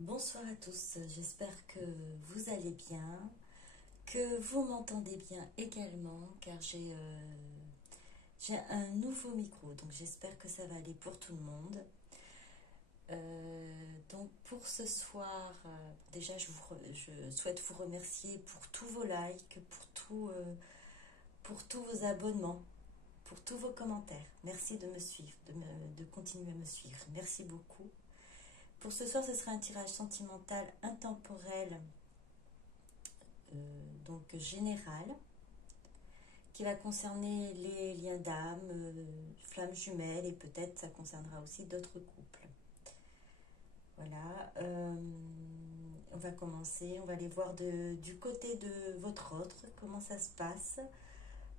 Bonsoir à tous, j'espère que vous allez bien, que vous m'entendez bien également, car j'ai un nouveau micro, donc j'espère que ça va aller pour tout le monde. Donc pour ce soir, déjà je souhaite vous remercier pour tous vos likes, pour tous vos abonnements, pour tous vos commentaires. Merci de me suivre, de continuer à me suivre. Merci beaucoup. Pour ce soir, ce sera un tirage sentimental intemporel, donc général, qui va concerner les liens d'âme, flammes jumelles, et peut-être ça concernera aussi d'autres couples. Voilà, on va commencer, on va aller voir du côté de votre autre, comment ça se passe,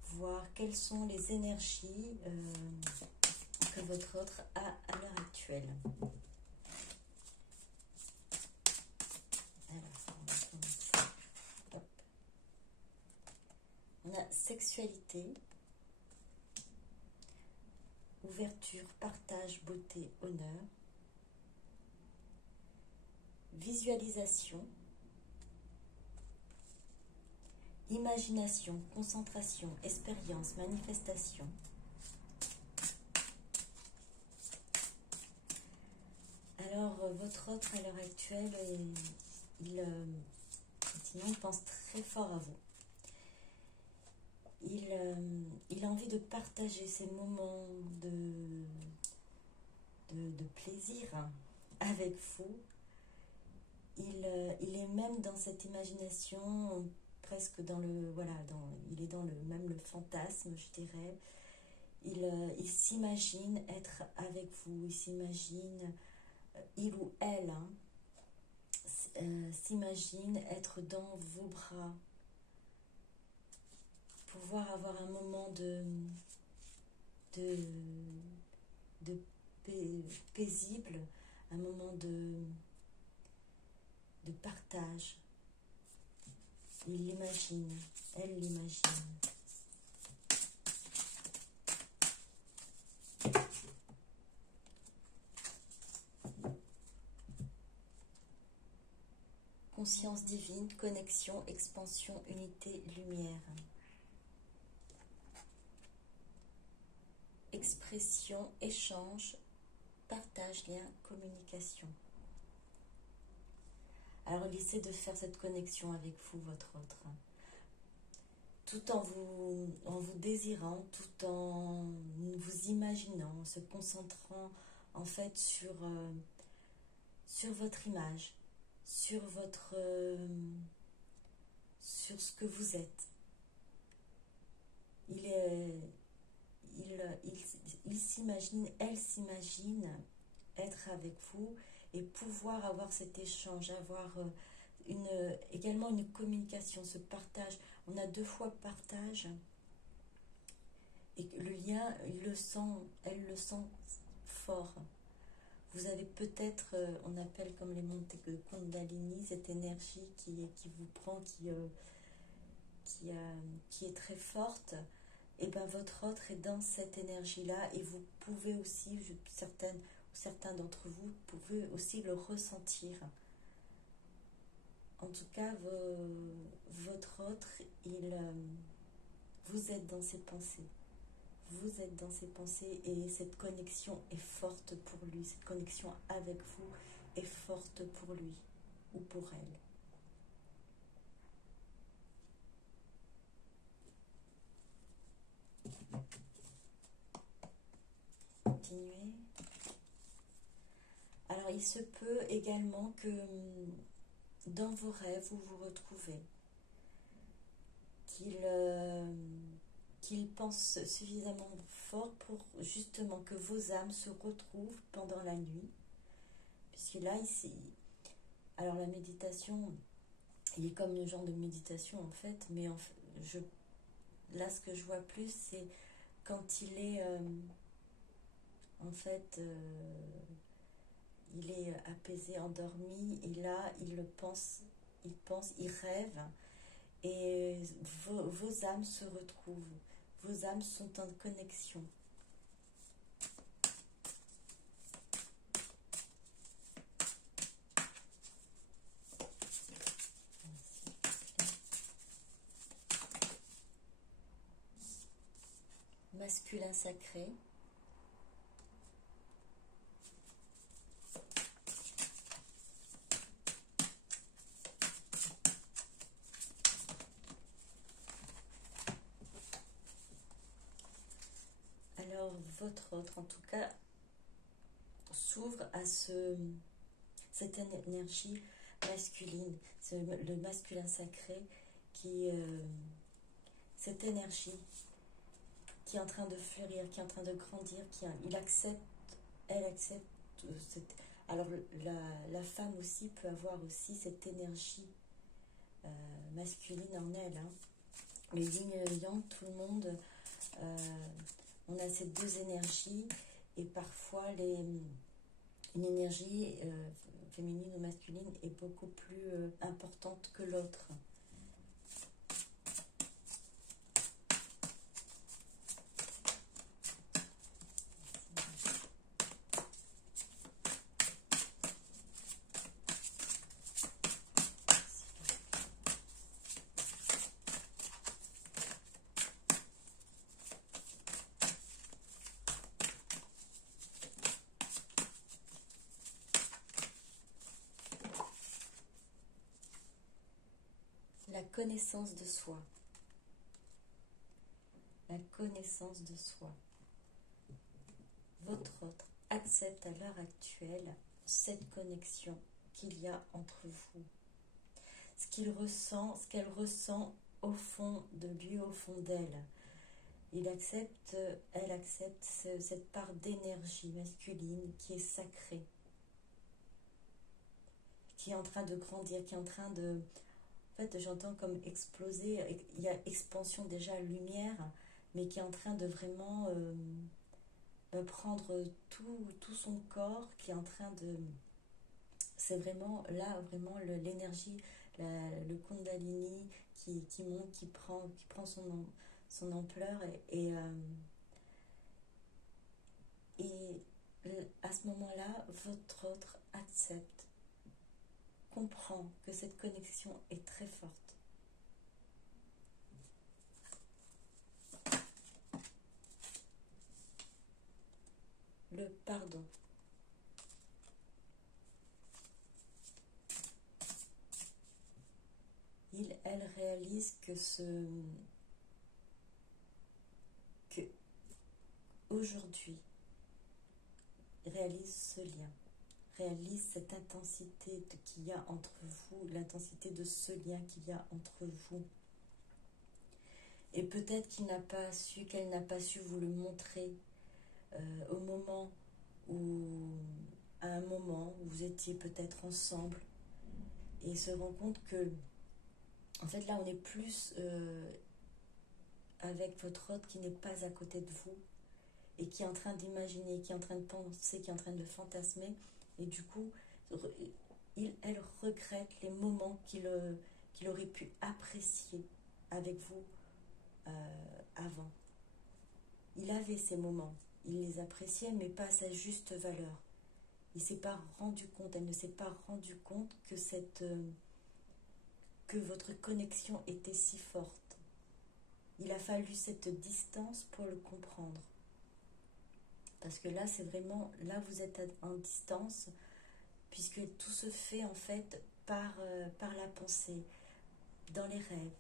voir quelles sont les énergies que votre autre a à l'heure actuelle. On a sexualité, ouverture, partage, beauté, honneur, visualisation, imagination, concentration, expérience, manifestation. Alors, votre autre à l'heure actuelle, il pense très fort à vous. Il a envie de partager ces moments de plaisir avec vous. Il est même dans cette imagination, presque dans le... Voilà, il est dans le fantasme, je dirais. Il s'imagine être avec vous, il s'imagine, il ou elle, s'imagine être dans vos bras, pouvoir avoir un moment paisible, un moment de partage. Il l'imagine, elle l'imagine. Conscience divine, connexion, expansion, unité, lumière. Expression, échange, partage, lien, communication. Alors il essaie de faire cette connexion avec vous, votre autre, tout en vous désirant, tout en vous imaginant, en se concentrant en fait sur votre image, sur ce que vous êtes. Il s'imagine, elle s'imagine être avec vous et pouvoir avoir cet échange, avoir également une communication, ce partage. On a deux fois partage et le lien, elle le sent fort. Vous avez peut-être, on appelle comme les montées de Kundalini, cette énergie qui vous prend, qui est très forte. Et bien votre autre est dans cette énergie-là et vous pouvez aussi, certains d'entre vous, pouvez aussi le ressentir. En tout cas, votre autre, vous êtes dans ses pensées. Vous êtes dans ses pensées et cette connexion est forte pour lui. Cette connexion avec vous est forte pour lui ou pour elle. Continuez. Alors, il se peut également que dans vos rêves, vous vous retrouvez, qu'il pense suffisamment fort pour justement que vos âmes se retrouvent pendant la nuit. Puisque là, ici, alors la méditation, il est comme un genre de méditation en fait, mais là, ce que je vois plus, c'est quand il est en fait... il est apaisé, endormi, et là, il rêve, et vos âmes se retrouvent, vos âmes sont en connexion. masculin sacré. Alors, votre autre, en tout cas, s'ouvre à cette énergie masculine, le masculin sacré, cette énergie qui est en train de fleurir, qui est en train de grandir, il accepte, elle accepte. Alors, la femme aussi peut avoir aussi cette énergie masculine en elle. Hein. Les yin et yang, tout le monde, on a ces deux énergies et parfois une énergie féminine ou masculine est beaucoup plus importante que l'autre. La connaissance de soi. La connaissance de soi. Votre autre accepte à l'heure actuelle cette connexion qu'il y a entre vous. Ce qu'il ressent, ce qu'elle ressent au fond de lui, au fond d'elle. Elle accepte cette part d'énergie masculine qui est sacrée, qui est en train de grandir, qui est en train de... En fait, j'entends comme exploser, il y a expansion déjà, lumière, mais qui est en train de vraiment prendre tout son corps, qui est en train de... C'est vraiment là, vraiment l'énergie, le Kundalini qui monte, qui prend son ampleur et à ce moment-là, votre autre accepte, comprend que cette connexion est très forte. Le pardon. Elle réalise que aujourd'hui, réalise ce lien, réalise cette intensité qu'il y a entre vous, l'intensité de ce lien qu'il y a entre vous. Et peut-être qu'elle n'a pas su vous le montrer au moment à un moment où vous étiez peut-être ensemble et se rend compte que en fait là on est plus avec votre autre qui n'est pas à côté de vous et qui est en train d'imaginer, qui est en train de penser, qui est en train de fantasmer et du coup elle regrette les moments qu'il aurait pu apprécier avec vous avant. Il avait ces moments, il les appréciait mais pas à sa juste valeur. Il s'est pas rendu compte, elle ne s'est pas rendu compte que votre connexion était si forte. Il a fallu cette distance pour le comprendre. Parce que là, c'est vraiment, là vous êtes en distance, puisque tout se fait en fait par la pensée, dans les rêves,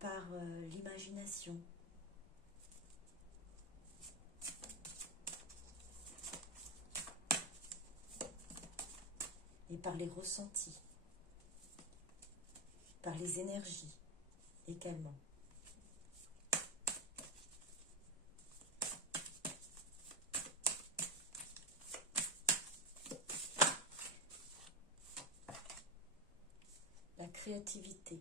par l'imagination. Et par les ressentis, par les énergies également. La créativité.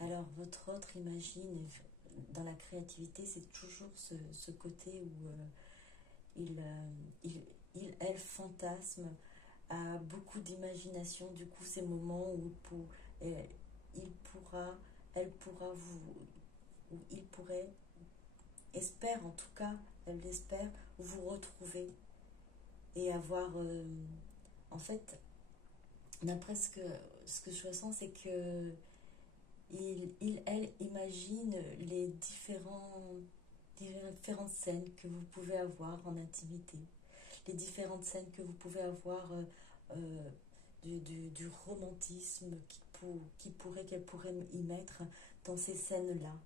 Alors, votre autre imagine, dans la créativité, c'est toujours ce côté où elle fantasme, a beaucoup d'imagination. Du coup, ces moments où elle pourra ou il pourrait, espère en tout cas, elle l'espère, vous retrouver et avoir, en fait, D'après ce que je ressens, c'est que elle imagine les différentes scènes que vous pouvez avoir en intimité, les différentes scènes que vous pouvez avoir euh, du romantisme qu'elle pourrait y mettre dans ces scènes-là.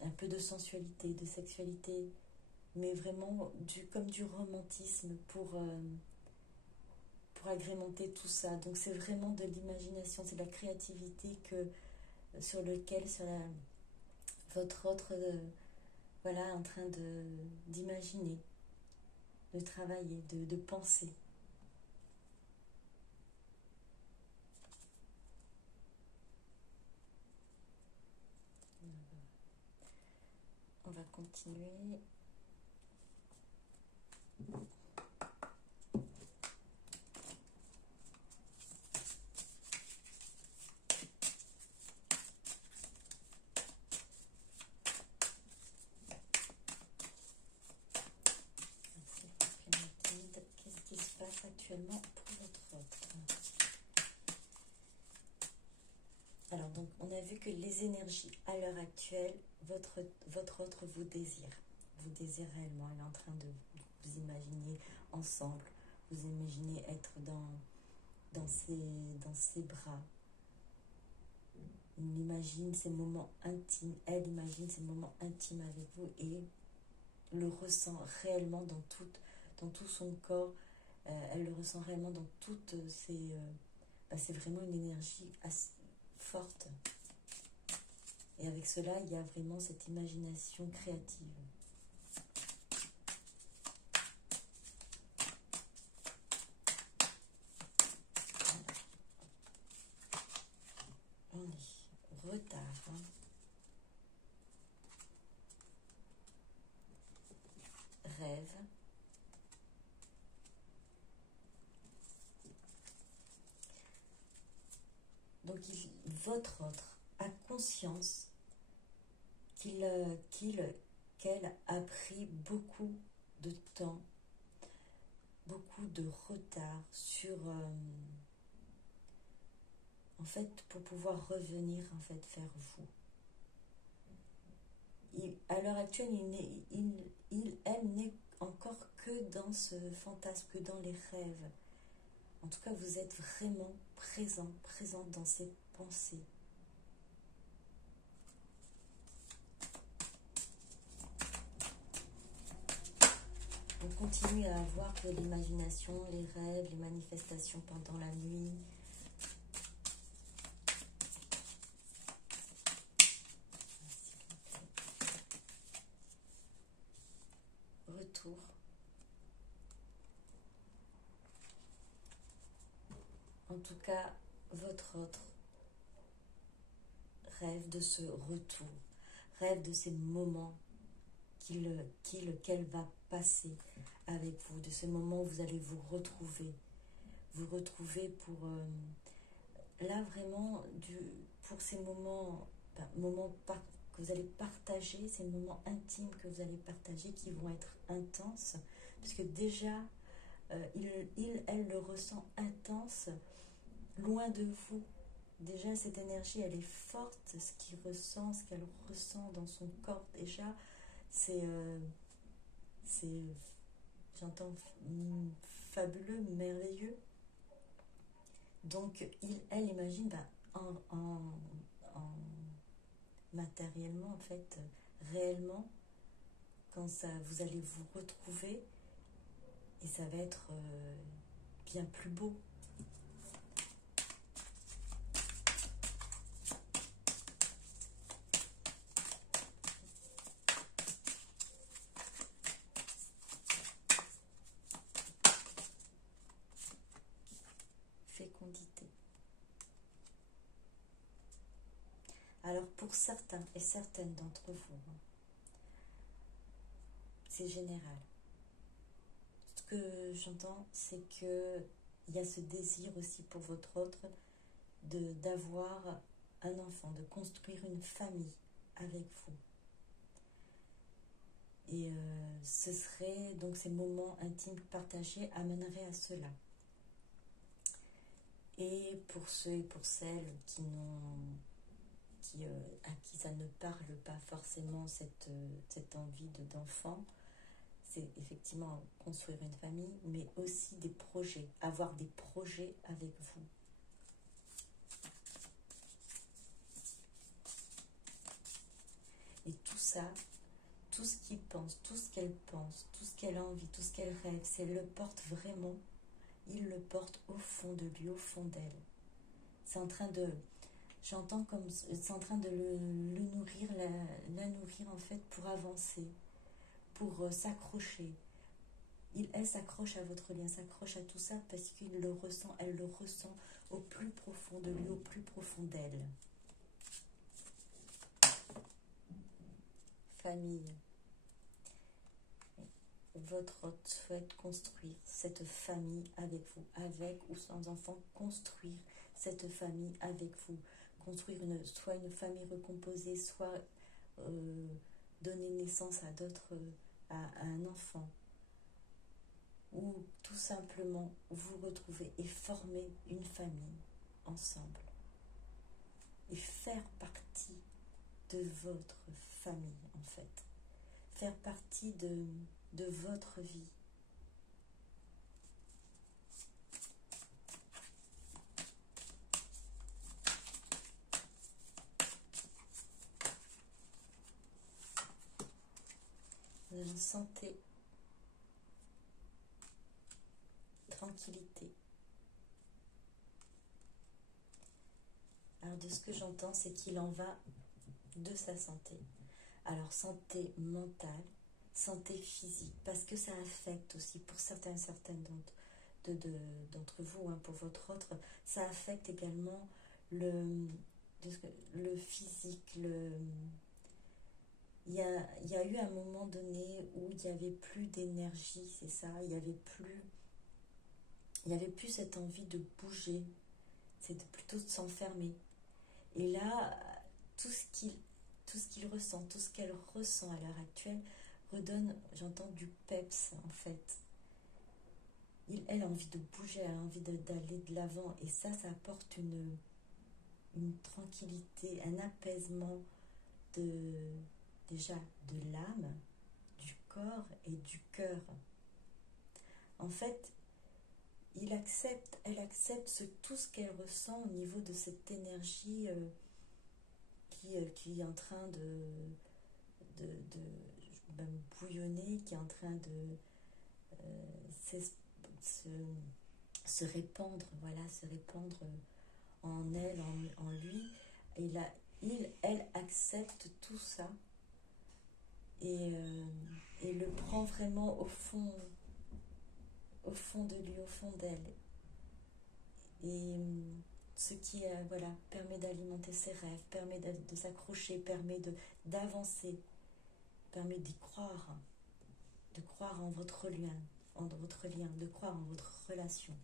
Un peu de sensualité, de sexualité, mais vraiment comme du romantisme pour agrémenter tout ça. Donc c'est vraiment de l'imagination, c'est de la créativité sur votre autre, voilà, en train d'imaginer, de travailler, de penser. On va continuer. Qu'est-ce qui se passe actuellement pour votre autre? Alors, donc, on a vu que les énergies, à l'heure actuelle, votre autre vous désire. Vous désire réellement. Elle est en train de vous imaginer ensemble. Vous imaginez être dans ses bras. Il imagine ces moments intimes. Elle imagine ces moments intimes avec vous et le ressent réellement dans tout son corps. Elle le ressent réellement dans toutes ses... c'est vraiment une énergie assez forte. Et avec cela, il y a vraiment cette imagination créative. On est retard. Hein. Rêve. Donc, votre autre a conscience qu'elle a pris beaucoup de temps, beaucoup de retard en fait, pour pouvoir revenir en fait vers vous. À l'heure actuelle, elle n'est encore que dans ce fantasme, que dans les rêves. En tout cas, vous êtes vraiment présente dans ses pensées. On continue à avoir de l'imagination, les rêves, les manifestations pendant la nuit. Retour. En tout cas, votre autre rêve de ce retour, rêve de ces moments qu'elle va passer avec vous, de ce moment où vous allez vous retrouver pour là vraiment pour ces moments que vous allez partager, ces moments intimes que vous allez partager qui vont être intenses, puisque déjà elle le ressent intense loin de vous. Déjà cette énergie elle est forte, ce qu'elle ressent dans son corps déjà c'est j'entends fabuleux, merveilleux. Donc elle imagine en matériellement en fait, réellement, quand vous allez vous retrouver et ça va être bien plus beau. Fécondité. Alors pour certains et certaines d'entre vous, c'est général. Ce que j'entends, c'est que il y a ce désir aussi pour votre autre d'avoir un enfant, de construire une famille avec vous. Et donc ces moments intimes partagés amèneraient à cela. Et pour ceux et pour celles à qui ça ne parle pas forcément cette envie d'enfant, c'est effectivement construire une famille, mais aussi des projets, avoir des projets avec vous. Et tout ça, tout ce qu'il pense, tout ce qu'elle pense, tout ce qu'elle a envie, tout ce qu'elle rêve, si elle le porte vraiment, il le porte au fond de lui, au fond d'elle. C'est en train de, j'entends comme, c'est en train de le nourrir, la nourrir en fait pour avancer, pour s'accrocher. Elle s'accroche à votre lien, s'accroche à tout ça parce qu'il le ressent, elle le ressent au plus profond de lui, au plus profond d'elle. Famille. Votre hôte souhaite construire cette famille avec vous, avec ou sans enfant, construire cette famille avec vous, construire soit une famille recomposée, soit donner naissance à d'autres, à un enfant, ou tout simplement vous retrouver et former une famille ensemble et faire partie de votre famille en fait, faire partie de votre vie. Santé, tranquillité. Alors de ce que j'entends, c'est qu'il en va de sa santé. Alors santé mentale, santé physique, parce que ça affecte aussi pour certaines d'entre vous, hein, pour votre autre, ça affecte également le physique, il y a eu un moment donné où il n'y avait plus d'énergie, c'est ça, il n'y avait plus cette envie de bouger, c'est plutôt de s'enfermer. Et là, tout ce qu'il ressent, tout ce qu'elle ressent à l'heure actuelle, redonne, j'entends du peps en fait. Elle a envie de bouger, elle a envie d'aller de l'avant, et ça apporte une tranquillité, un apaisement déjà de l'âme, du corps et du cœur. En fait, elle accepte tout ce qu'elle ressent au niveau de cette énergie qui est en train de bouillonner, qui est en train de se répandre, voilà, se répandre en elle, en lui. Et là, elle accepte tout ça et le prend vraiment au fond de lui, au fond d'elle. Et ce qui voilà, permet d'alimenter ses rêves, permet de s'accrocher, permet d'avancer, permet d'y croire, de croire en votre lien, de croire en votre relation.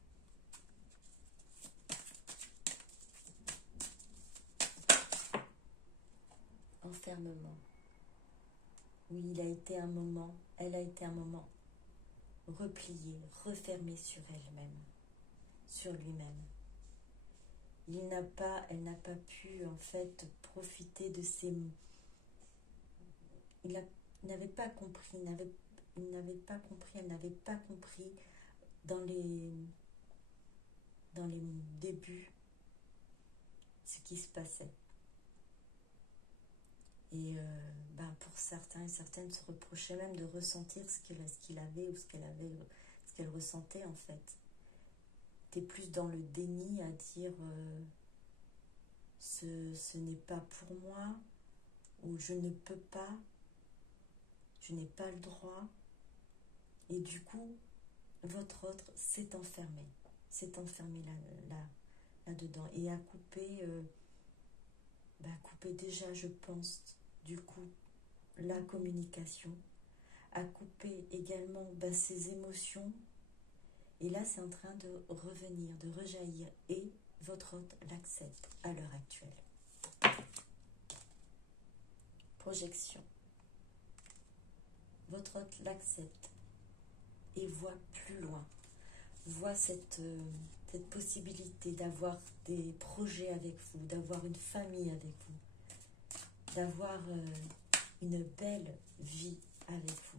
Enfermement. Oui, elle a été un moment repliée, refermée sur elle-même, sur lui-même. Elle n'a pas pu en fait profiter de ces... Il n'avait pas compris, elle n'avait pas compris dans les débuts ce qui se passait. Et pour certains et certaines se reprochaient même de ressentir ce qu'il avait ou ce qu'elle ressentait en fait. T'es plus dans le déni à dire ce n'est pas pour moi, ou je ne peux pas, je n'ai pas le droit. Et du coup, votre autre s'est enfermé là-dedans et a coupé déjà, je pense, du coup, la communication, a coupé également ses émotions. Et là, c'est en train de revenir, de rejaillir. Et votre hôte l'accepte à l'heure actuelle. Projection. Votre hôte l'accepte et voit plus loin. Voit cette cette possibilité d'avoir des projets avec vous, d'avoir une famille avec vous, d'avoir une belle vie avec vous.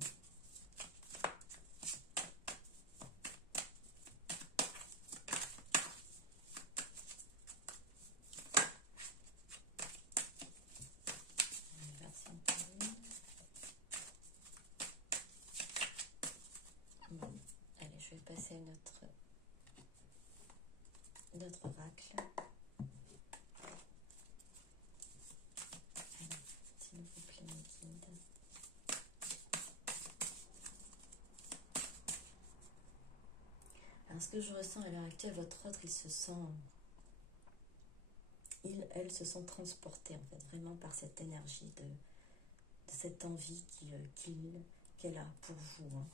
Allez, je vais passer à notre oracle. Allez, s'il vous plaît, mes guides. Alors, ce que je ressens à l'heure actuelle, votre autre, elle se sent transportée, en fait, vraiment par cette énergie de cette envie qu'elle a pour vous. Hein.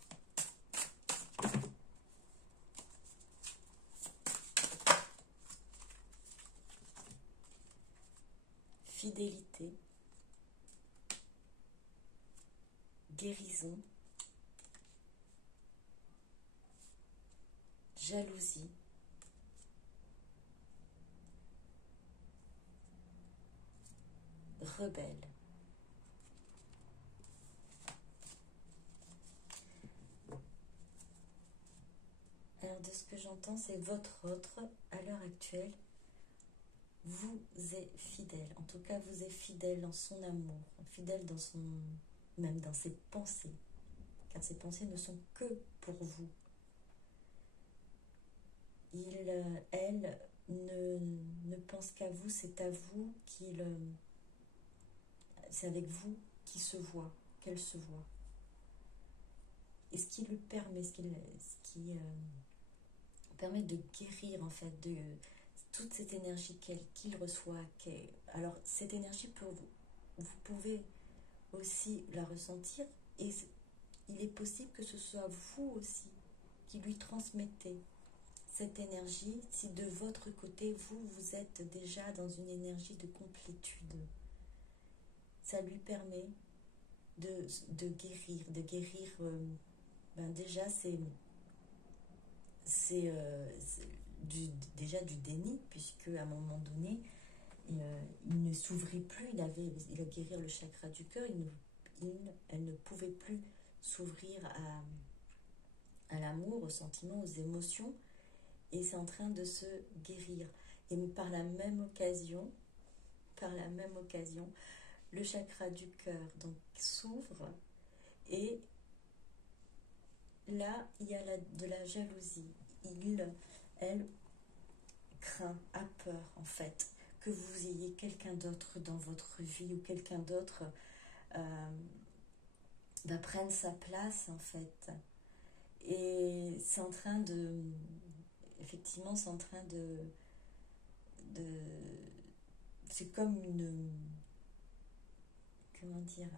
Fidélité, guérison, jalousie, rebelle. Alors de ce que j'entends, c'est votre autre, à l'heure actuelle, vous est fidèle. En tout cas, vous est fidèle dans son amour, fidèle dans même dans ses pensées. Car ses pensées ne sont que pour vous. Elle ne pense qu'à vous, c'est à vous c'est avec vous qu'il se voit, qu'elle se voit. Et ce qui lui permet, permet de guérir en fait de toute cette énergie qu'il reçoit. Alors cette énergie, vous pouvez aussi la ressentir, et il est possible que ce soit vous aussi qui lui transmettez cette énergie, si de votre côté vous êtes déjà dans une énergie de complétude. Ça lui permet de guérir. Déjà c'est déjà du déni, puisque à un moment donné il ne s'ouvrait plus, il a guéri le chakra du cœur, elle ne pouvait plus s'ouvrir à l'amour, aux sentiments, aux émotions, et c'est en train de se guérir. Et par la même occasion, le chakra du cœur donc s'ouvre, et là il y a de la jalousie. Elle craint, a peur en fait que vous ayez quelqu'un d'autre dans votre vie, ou quelqu'un d'autre prenne sa place en fait. Et c'est en train de, effectivement, c'est comme une, comment dire,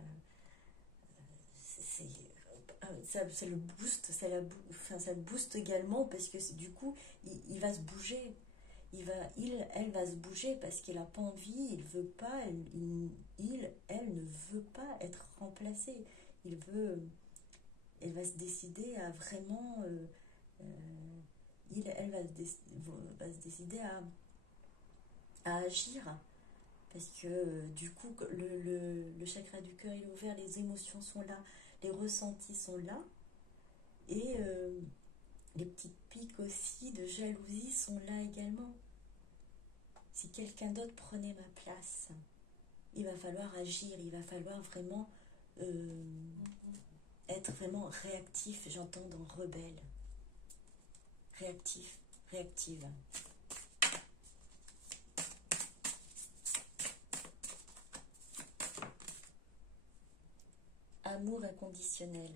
ça le booste, ça le booste également, parce que du coup il va se bouger, elle va se bouger, parce qu'il n'a pas envie, il veut pas, elle ne veut pas être remplacée. Elle va se décider à vraiment, elle va se décider à agir, parce que du coup le chakra du cœur il est ouvert, les émotions sont là, les ressentis sont là, et les petites piques aussi de jalousie sont là également. Si quelqu'un d'autre prenait ma place, il va falloir agir, il va falloir vraiment être vraiment réactif. J'entends dans rebelle, réactif, réactive. Amour inconditionnel.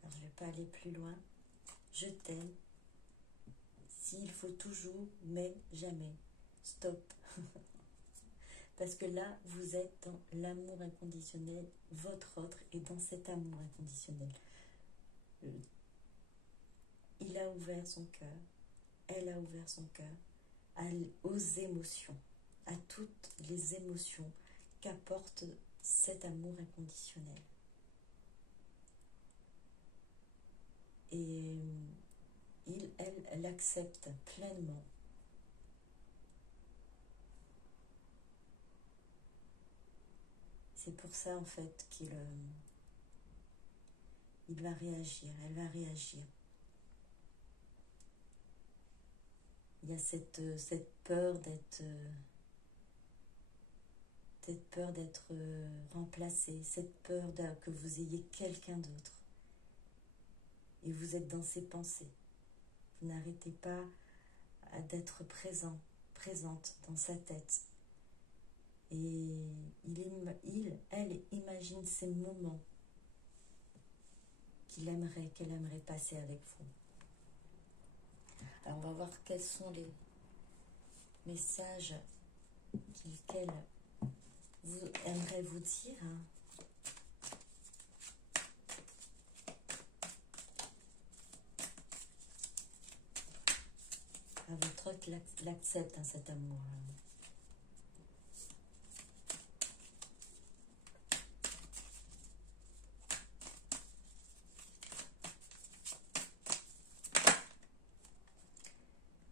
Alors je ne vais pas aller plus loin. Je t'aime. S'il faut toujours, mais jamais. Stop. Parce que là, vous êtes dans l'amour inconditionnel. Votre autre est dans cet amour inconditionnel. Il a ouvert son cœur. Elle a ouvert son cœur aux émotions, à toutes les émotions qu'apporte cet amour inconditionnel. Et l'accepte pleinement. C'est pour ça en fait il va réagir, elle va réagir. Il y a cette peur d'être remplacé, cette peur que vous ayez quelqu'un d'autre. Et vous êtes dans ses pensées. Vous n'arrêtez pas d'être présente dans sa tête. Et elle imagine ces moments qu'elle aimerait passer avec vous. Alors on va voir quels sont les messages qu'elle aimerait vous dire. Votre autre l'accepte, cet amour.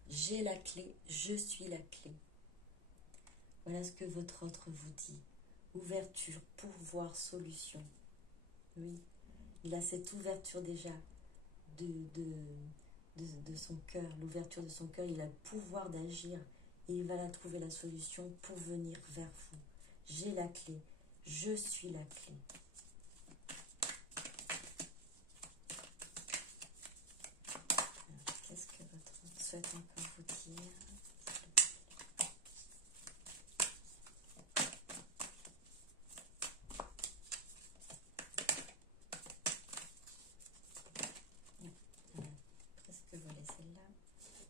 J'ai la clé, je suis la clé. Voilà ce que votre autre vous dit. Ouverture, pouvoir, solution. Oui, il a cette ouverture déjà de son cœur, l'ouverture de son cœur. Il a le pouvoir d'agir et il va la trouver, la solution, pour venir vers vous. J'ai la clé, je suis la clé. Qu'est-ce que votre autre souhaite encore vous dire?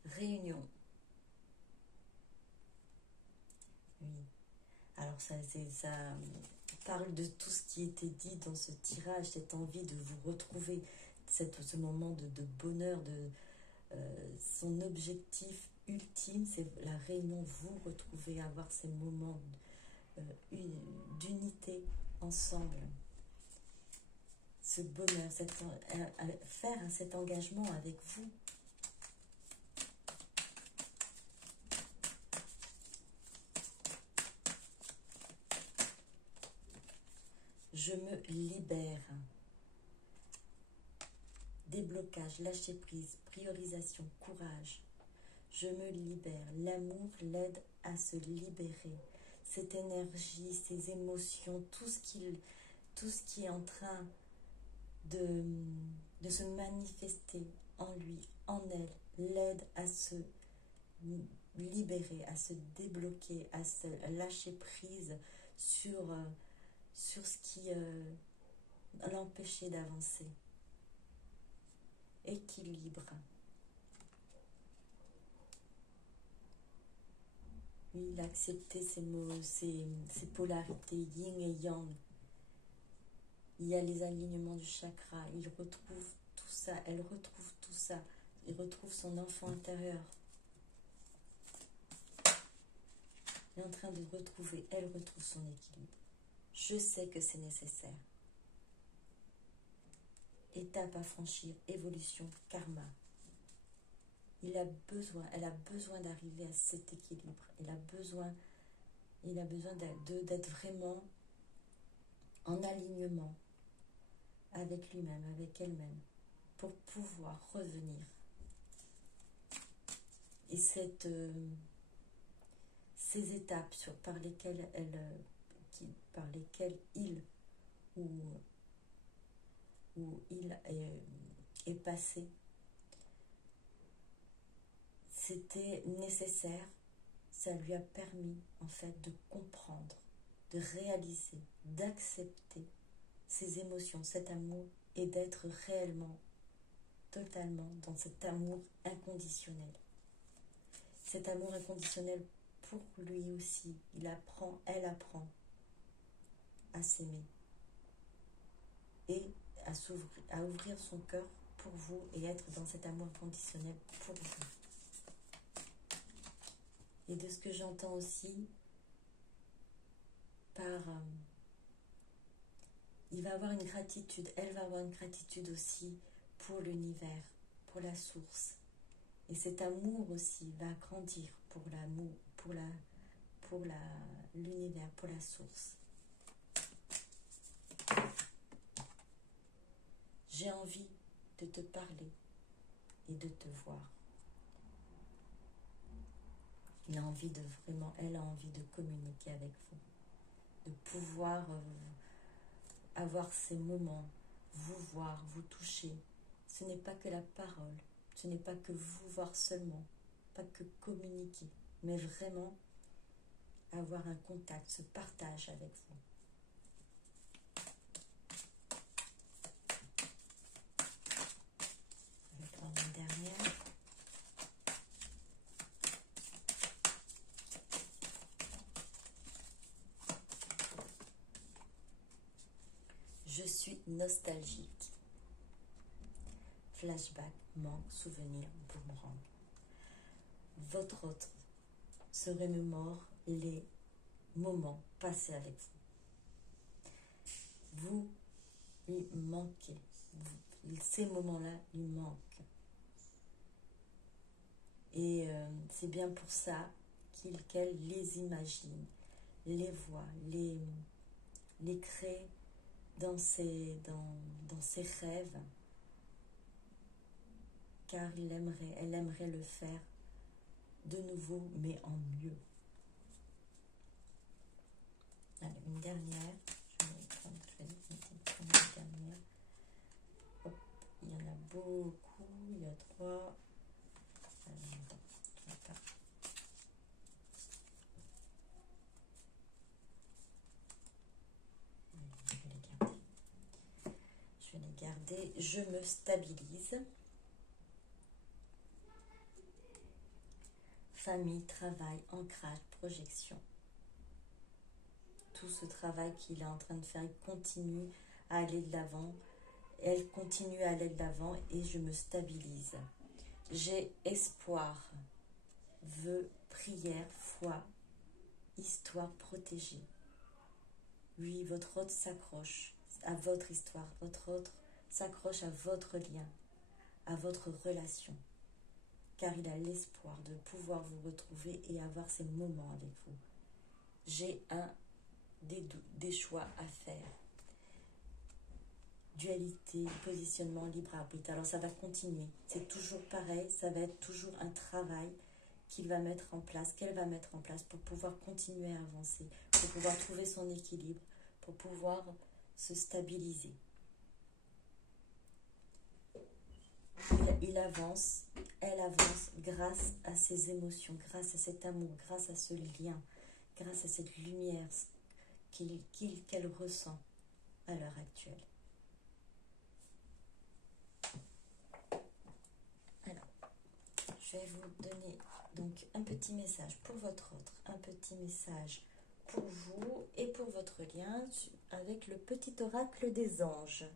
Réunion. Oui. Alors ça parle de tout ce qui était dit dans ce tirage, cette envie de vous retrouver, ce moment de bonheur, son objectif ultime, c'est la réunion, vous retrouver, avoir ces moments d'unité ensemble. Ce bonheur, faire cet engagement avec vous. Je me libère. Déblocage, lâcher prise, priorisation, courage. Je me libère. L'amour l'aide à se libérer. Cette énergie, ces émotions, tout ce qui est en train de se manifester en lui, en elle, l'aide à se libérer, à se débloquer, à se lâcher prise sur ce qui l'empêchait d'avancer. Équilibre. Oui, il a accepté ces mots, ces polarités, yin et yang. Il y a les alignements du chakra, il retrouve tout ça, elle retrouve tout ça, il retrouve son enfant intérieur. Elle est en train de retrouver, elle retrouve son équilibre. Je sais que c'est nécessaire. Étape à franchir, évolution, karma. Elle a besoin d'arriver à cet équilibre. Il a besoin d'être vraiment en alignement avec lui-même, avec elle-même, pour pouvoir revenir. Et ces étapes par lesquelles il est passé, c'était nécessaire. Ça lui a permis en fait de comprendre, de réaliser, d'accepter ses émotions, cet amour, et d'être réellement, totalement dans cet amour inconditionnel. Cet amour inconditionnel pour lui aussi. Elle apprend à s'aimer et à ouvrir son cœur pour vous et être dans cet amour inconditionnel pour vous. Et de ce que j'entends aussi, il va avoir une gratitude, elle va avoir une gratitude aussi pour l'univers, pour la source, Et cet amour aussi va grandir pour l'amour, pour l'univers, pour la source. J'ai envie de te parler et de te voir. Elle a envie de communiquer avec vous, de pouvoir avoir ces moments, vous voir, vous toucher. Ce n'est pas que la parole, ce n'est pas que vous voir seulement, pas que communiquer, mais vraiment avoir un contact, ce partage avec vous. Je vais prendre une dernière. Je suis nostalgique. Flashback, manque, souvenir, boomerang. Votre autre se remémore les moments passés avec vous. Vous lui manquez. Ces moments-là lui manquent. Et c'est bien pour ça qu'elle les imagine, les voit, les crée dans ses rêves, car elle aimerait le faire de nouveau, mais en mieux. Allez, une dernière. Je vais prendre une dernière. Hop, il y en a beaucoup. Il y a 3. Je vais les garder. Je me stabilise. Famille, travail, ancrage, projection. Tout ce travail qu'il est en train de faire, il continue à aller de l'avant. Elle continue à aller de l'avant et je me stabilise. J'ai espoir, vœux, prière, foi, histoire protégée. Oui, votre hôte s'accroche à votre histoire, votre hôte s'accroche à votre lien, à votre relation, car il a l'espoir de pouvoir vous retrouver et avoir ces moments avec vous. J'ai des choix à faire. Dualité, positionnement, libre arbitre. Alors ça va continuer. C'est toujours pareil, ça va être toujours un travail qu'elle va mettre en place pour pouvoir continuer à avancer, pour pouvoir trouver son équilibre, pour pouvoir se stabiliser. Il avance, elle avance grâce à ses émotions, grâce à cet amour, grâce à ce lien, grâce à cette lumière qu'elle ressent à l'heure actuelle. Alors, je vais vous donner donc un petit message pour votre autre, un petit message pour vous et pour votre lien avec le petit oracle des anges.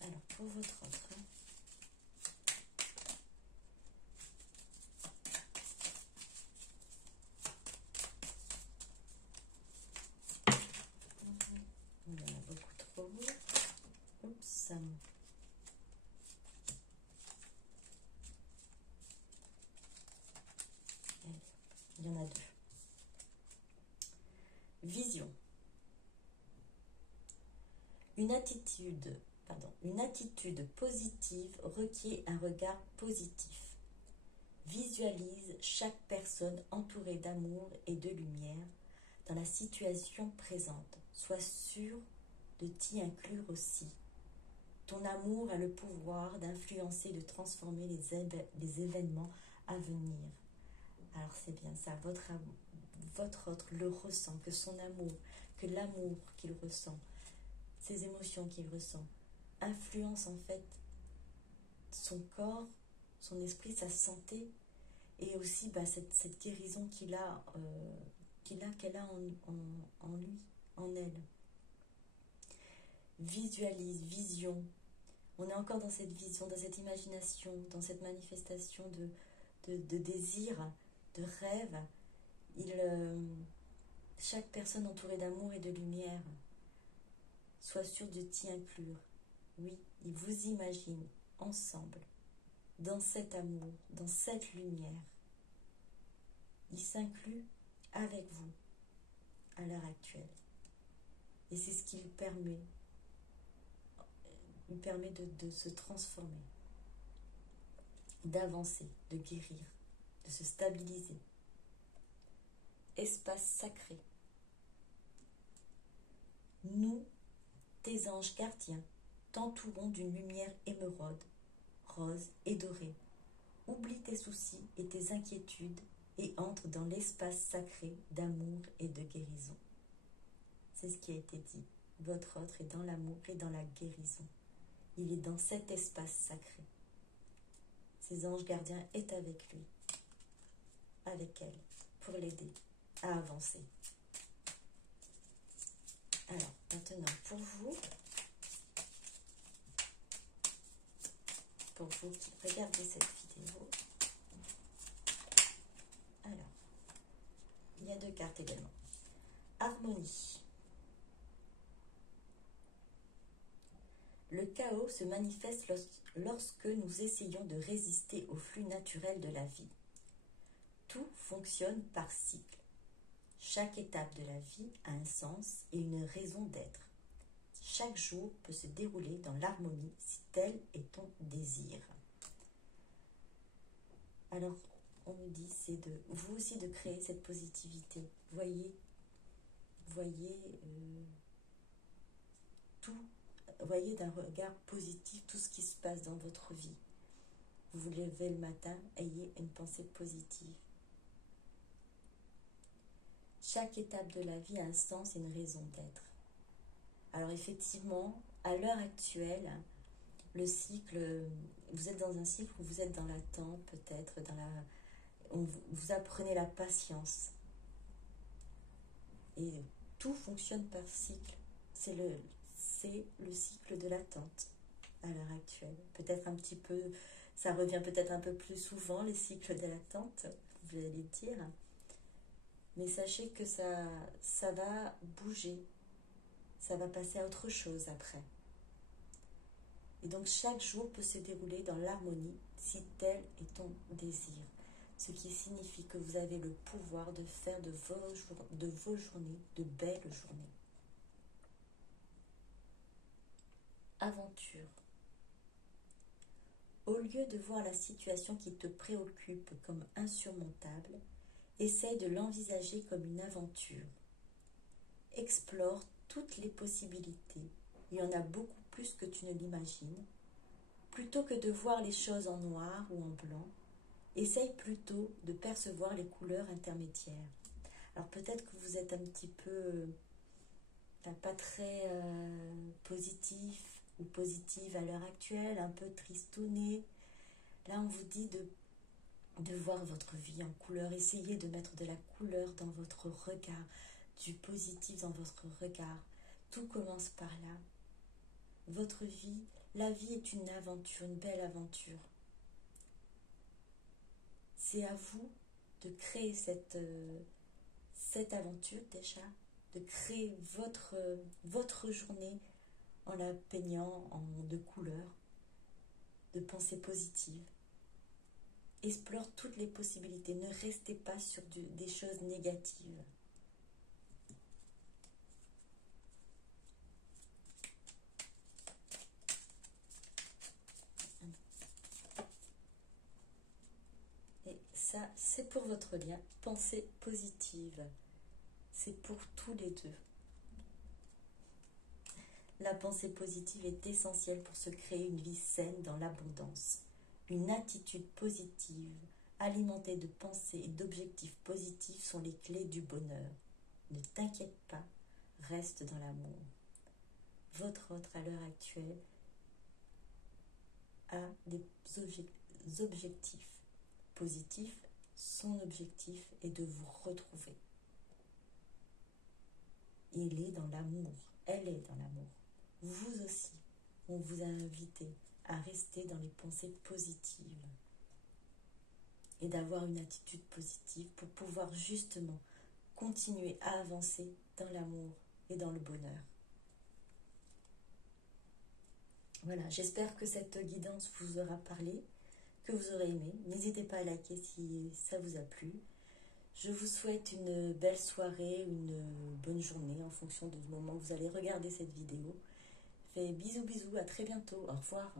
Alors, pour votre autre, il y en a beaucoup trop. Oups. Il y en a 2. Vision. Une attitude positive requiert un regard positif. Visualise chaque personne entourée d'amour et de lumière dans la situation présente. Sois sûr de t'y inclure aussi. Ton amour a le pouvoir d'influencer, de transformer les événements à venir. Alors c'est bien ça, votre autre le ressent, que son amour, que l'amour qu'il ressent, ces émotions qu'il ressent, influencent en fait son corps, son esprit, sa santé, et aussi cette guérison qu'elle a en lui, en elle. Visualise, vision. On est encore dans cette vision, dans cette imagination, dans cette manifestation de désir, de rêve. Chaque personne entourée d'amour et de lumière, sois sûr de t'y inclure. Oui, il vous imagine ensemble, dans cet amour, dans cette lumière. Il s'inclut avec vous à l'heure actuelle. Et c'est ce qui lui permet de se transformer, d'avancer, de guérir, de se stabiliser. Espace sacré. Nous, tes anges gardiens, t'entourons d'une lumière émeraude, rose et dorée. Oublie tes soucis et tes inquiétudes et entre dans l'espace sacré d'amour et de guérison. C'est ce qui a été dit. Votre autre est dans l'amour et dans la guérison. Il est dans cet espace sacré. Ses anges gardiens est avec lui, avec elle, pour l'aider à avancer. Alors, maintenant, pour vous qui regardez cette vidéo, alors, il y a 2 cartes également. Harmonie. Le chaos se manifeste lorsque nous essayons de résister au flux naturel de la vie. Tout fonctionne par cycle. Chaque étape de la vie a un sens et une raison d'être. Chaque jour peut se dérouler dans l'harmonie si tel est ton désir. Alors, on nous dit, c'est de vous aussi de créer cette positivité. Voyez tout. Voyez d'un regard positif tout ce qui se passe dans votre vie. Vous vous levez le matin, ayez une pensée positive. Chaque étape de la vie a un sens et une raison d'être. Alors effectivement, à l'heure actuelle, le cycle, vous êtes dans un cycle où vous êtes dans l'attente, peut-être, vous apprenez la patience. Et tout fonctionne par cycle. C'est le cycle de l'attente à l'heure actuelle. Peut-être un petit peu, ça revient peut-être un peu plus souvent, les cycles de l'attente, vous allez dire. Mais sachez que ça va bouger. Ça va passer à autre chose après. Et donc chaque jour peut se dérouler dans l'harmonie si tel est ton désir. Ce qui signifie que vous avez le pouvoir de faire de vos journées de belles journées. Aventure. Au lieu de voir la situation qui te préoccupe comme insurmontable, essaye de l'envisager comme une aventure. Explore toutes les possibilités. Il y en a beaucoup plus que tu ne l'imagines. Plutôt que de voir les choses en noir ou en blanc, essaye plutôt de percevoir les couleurs intermédiaires. Alors peut-être que vous êtes un petit peu pas très positif ou positive à l'heure actuelle, un peu tristouné. Là, on vous dit de voir votre vie en couleur. Essayez de mettre de la couleur dans votre regard, du positif dans votre regard. Tout commence par là. Votre vie, la vie est une aventure, une belle aventure. C'est à vous de créer cette aventure déjà, de créer votre journée en la peignant de couleurs, de pensées positives. Explore toutes les possibilités, ne restez pas sur des choses négatives. Et ça, c'est pour votre lien, pensée positive. C'est pour tous les deux. La pensée positive est essentielle pour se créer une vie saine dans l'abondance. Une attitude positive, alimentée de pensées et d'objectifs positifs sont les clés du bonheur. Ne t'inquiète pas, reste dans l'amour. Votre autre à l'heure actuelle a des objectifs positifs. Son objectif est de vous retrouver. Il est dans l'amour, elle est dans l'amour. Vous aussi, on vous a invité à rester dans les pensées positives. et d'avoir une attitude positive pour pouvoir justement continuer à avancer dans l'amour et dans le bonheur. Voilà, j'espère que cette guidance vous aura parlé, que vous aurez aimé. N'hésitez pas à liker si ça vous a plu. Je vous souhaite une belle soirée, une bonne journée en fonction du moment où vous allez regarder cette vidéo. Bisous, à très bientôt. Au revoir.